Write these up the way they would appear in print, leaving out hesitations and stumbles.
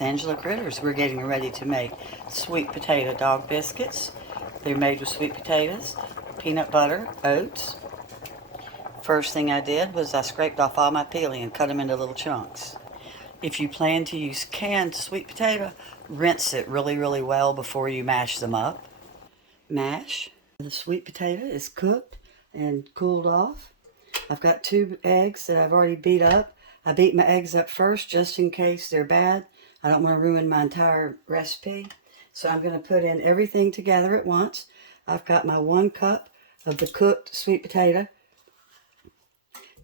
Angela Critters. We're getting ready to make sweet potato dog biscuits. They're made with sweet potatoes, peanut butter, oats. First thing I did was I scraped off all my peeling and cut them into little chunks. If you plan to use canned sweet potato, rinse it really well before you mash them up. Mash. The sweet potato is cooked and cooled off. I've got 2 eggs that I've already beat up. I beat my eggs up first just in case they're bad. I don't want to ruin my entire recipe. So I'm going to put in everything together at once. I've got my 1 cup of the cooked sweet potato.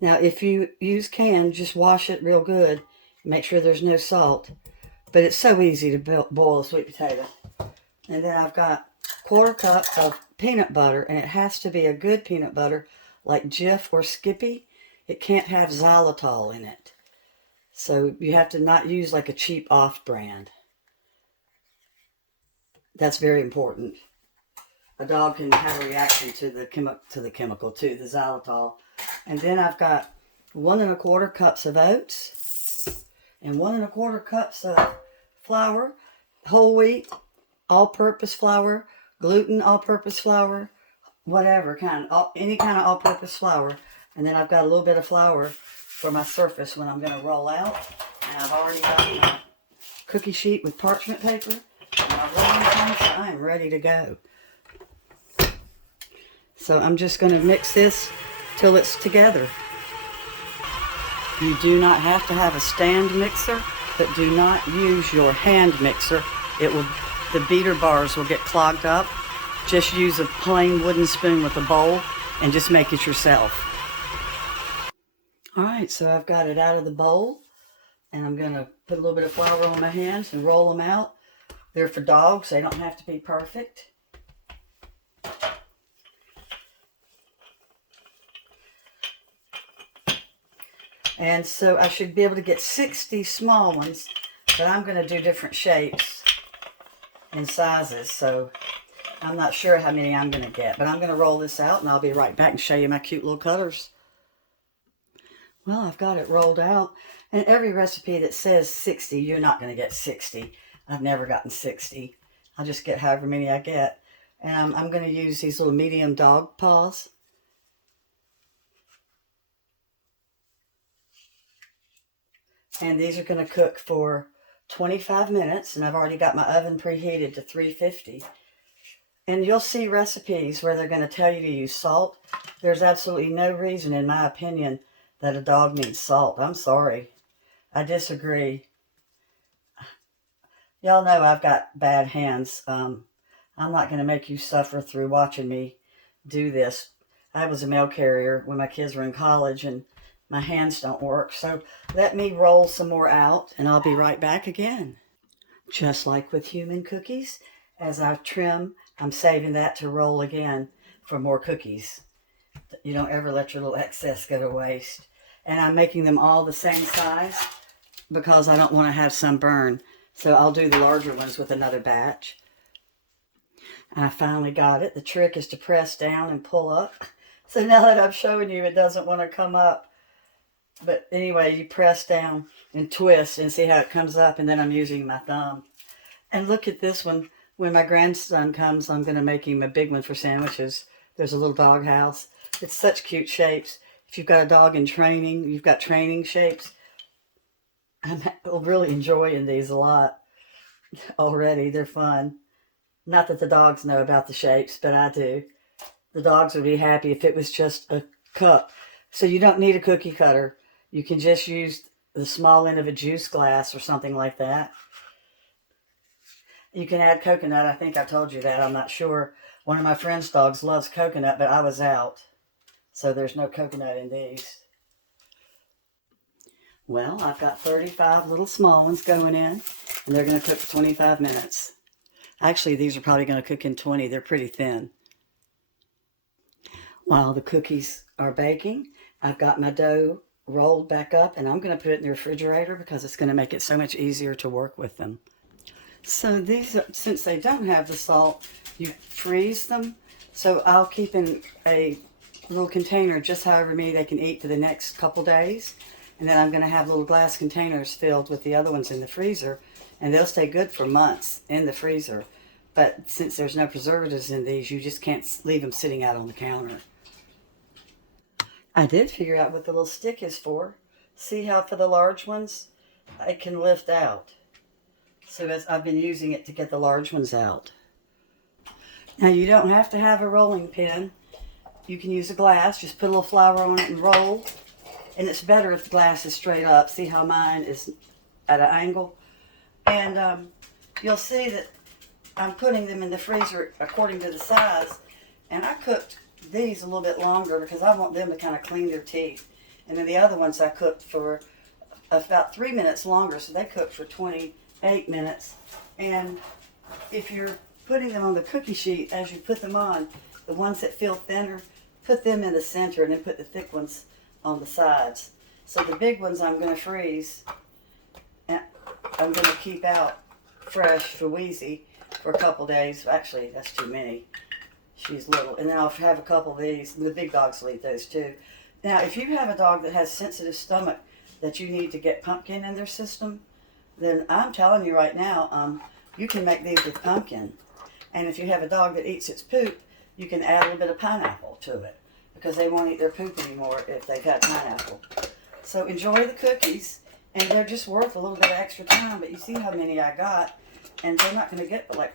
Now if you use canned, just wash it real good. Make sure there's no salt. But it's so easy to boil a sweet potato. And then I've got 1/4 cup of peanut butter, and it has to be a good peanut butter like Jif or Skippy. It can't have xylitol in it. So you have to not use like a cheap off-brand. That's very important. A dog can have a reaction to the chemical, to the xylitol. And then I've got 1 1/4 cups of oats and 1 1/4 cups of flour, whole wheat, all-purpose flour, gluten all-purpose flour, whatever kind, any kind of all-purpose flour. And then I've got a little bit of flour for my surface when I'm going to roll out. And I've already got my cookie sheet with parchment paper. And my rolling pin, so I'm ready to go. So I'm just going to mix this till it's together. You do not have to have a stand mixer, but do not use your hand mixer. The beater bars will get clogged up. Just use a plain wooden spoon with a bowl and just make it yourself. Alright, so I've got it out of the bowl, and I'm going to put a little bit of flour on my hands and roll them out. They're for dogs, they don't have to be perfect. And so I should be able to get 60 small ones, but I'm going to do different shapes and sizes, so I'm not sure how many I'm going to get. But I'm going to roll this out, and I'll be right back and show you my cute little cutters. Well, I've got it rolled out, and every recipe that says 60, you're not going to get 60. I've never gotten 60. I'll just get however many I get. And I'm going to use these little medium dog paws. And these are going to cook for 25 minutes, and I've already got my oven preheated to 350. And you'll see recipes where they're going to tell you to use salt. There's absolutely no reason, in my opinion, that a dog needs salt. I'm sorry. I disagree. Y'all know I've got bad hands. I'm not going to make you suffer through watching me do this. I was a mail carrier when my kids were in college, and my hands don't work. So let me roll some more out, and I'll be right back again. Just like with human cookies, as I trim, I'm saving that to roll again for more cookies. You don't ever let your little excess go to waste. And I'm making them all the same size because I don't want to have some burn. So I'll do the larger ones with another batch. I finally got it. The trick is to press down and pull up. So now that I'm showing you, it doesn't want to come up. But anyway, you press down and twist and see how it comes up. And then I'm using my thumb. And look at this one. When my grandson comes, I'm going to make him a big one for sandwiches. There's a little dog house. It's such cute shapes. If you've got a dog in training, you've got training shapes. I'm really enjoying these a lot already. They're fun. Not that the dogs know about the shapes, but I do. The dogs would be happy if it was just a cup. So you don't need a cookie cutter. You can just use the small end of a juice glass or something like that. You can add coconut. I think I told you that. I'm not sure. One of my friend's dogs loves coconut, but I was out. So there's no coconut in these. Well, I've got 35 little small ones going in, and they're going to cook for 25 minutes. Actually, these are probably going to cook in 20. They're pretty thin. While the cookies are baking, I've got my dough rolled back up, and I'm going to put it in the refrigerator because it's going to make it so much easier to work with them. So these, since they don't have the salt, you freeze them. So I'll keep in a little container just however many they can eat for the next couple days. And then I'm going to have little glass containers filled with the other ones in the freezer. and they'll stay good for months in the freezer. But since there's no preservatives in these, you just can't leave them sitting out on the counter. I did figure out what the little stick is for. See how for the large ones, I can lift out. So I've been using it to get the large ones out. Now you don't have to have a rolling pin. You can use a glass, just put a little flour on it and roll. And it's better if the glass is straight up. See how mine is at an angle? And you'll see that I'm putting them in the freezer according to the size. And I cooked these a little bit longer because I want them to kind of clean their teeth. And then the other ones I cooked for about 3 minutes longer, so they cooked for 28 minutes. And if you're putting them on the cookie sheet, as you put them on, the ones that feel thinner, put them in the center and then put the thick ones on the sides. So the big ones I'm going to freeze, and I'm going to keep out fresh for Wheezy for a couple days. Actually, that's too many. She's little. And then I'll have a couple of these, and the big dogs will eat those too. Now, if you have a dog that has sensitive stomach that you need to get pumpkin in their system, then I'm telling you right now, you can make these with pumpkin. And if you have a dog that eats its poop, you can add a little bit of pineapple to it, because they won't eat their poop anymore if they've had pineapple. So enjoy the cookies, and they're just worth a little bit of extra time, but you see how many I got, and they're not going to get, like,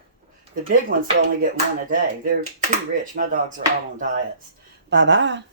the big ones, they'll only get one a day. They're too rich. My dogs are all on diets. Bye-bye.